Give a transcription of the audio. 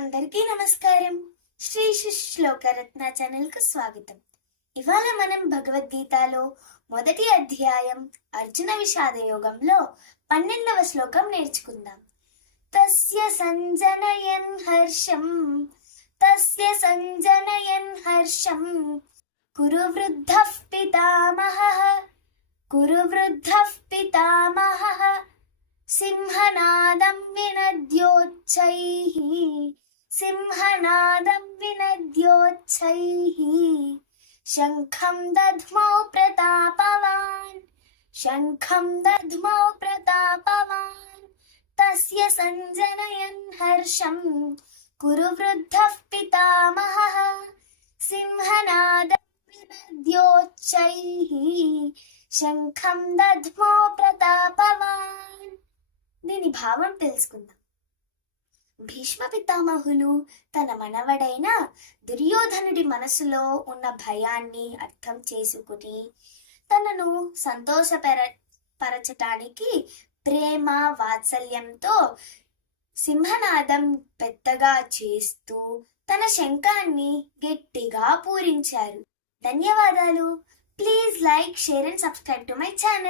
అందరికీ నమస్కారం. శ్రీ శ్లోకరత్న ఛానల్కు స్వాగతం. ఇవాళ మనం భగవద్గీతలో మొదటి అధ్యాయం అర్జున విషాద యోగంలో 12వ శ్లోకం నేర్చుకుందాం. తస్య సంజనయన్ హర్షం కురు వృద్ధః పితామహః సింహనాదం వినద్యోచ్చైః శంఖం దధ్మౌ ప్రతాపవాన్ తస్య సంజనయన్ హర్షం కురు వృద్ధః పితామహః సింహనాదం వినద్యోచ్చైః శంఖం దధ్మౌ ప్రతాపవాన్. దీని భావం తెలుసుకుందాం. భీష్మ పితామహులు తన మనవడైన దుర్యోధనుడి మనసులో ఉన్న భయాన్ని అర్థం చేసుకుని తనను సంతోషపరచటానికి ప్రేమ వాత్సల్యంతో సింహనాదం పెద్దగా చేస్తూ తన శంఖాన్ని గట్టిగా పూరించారు. ధన్యవాదాలు. Please like, share and subscribe to my channel.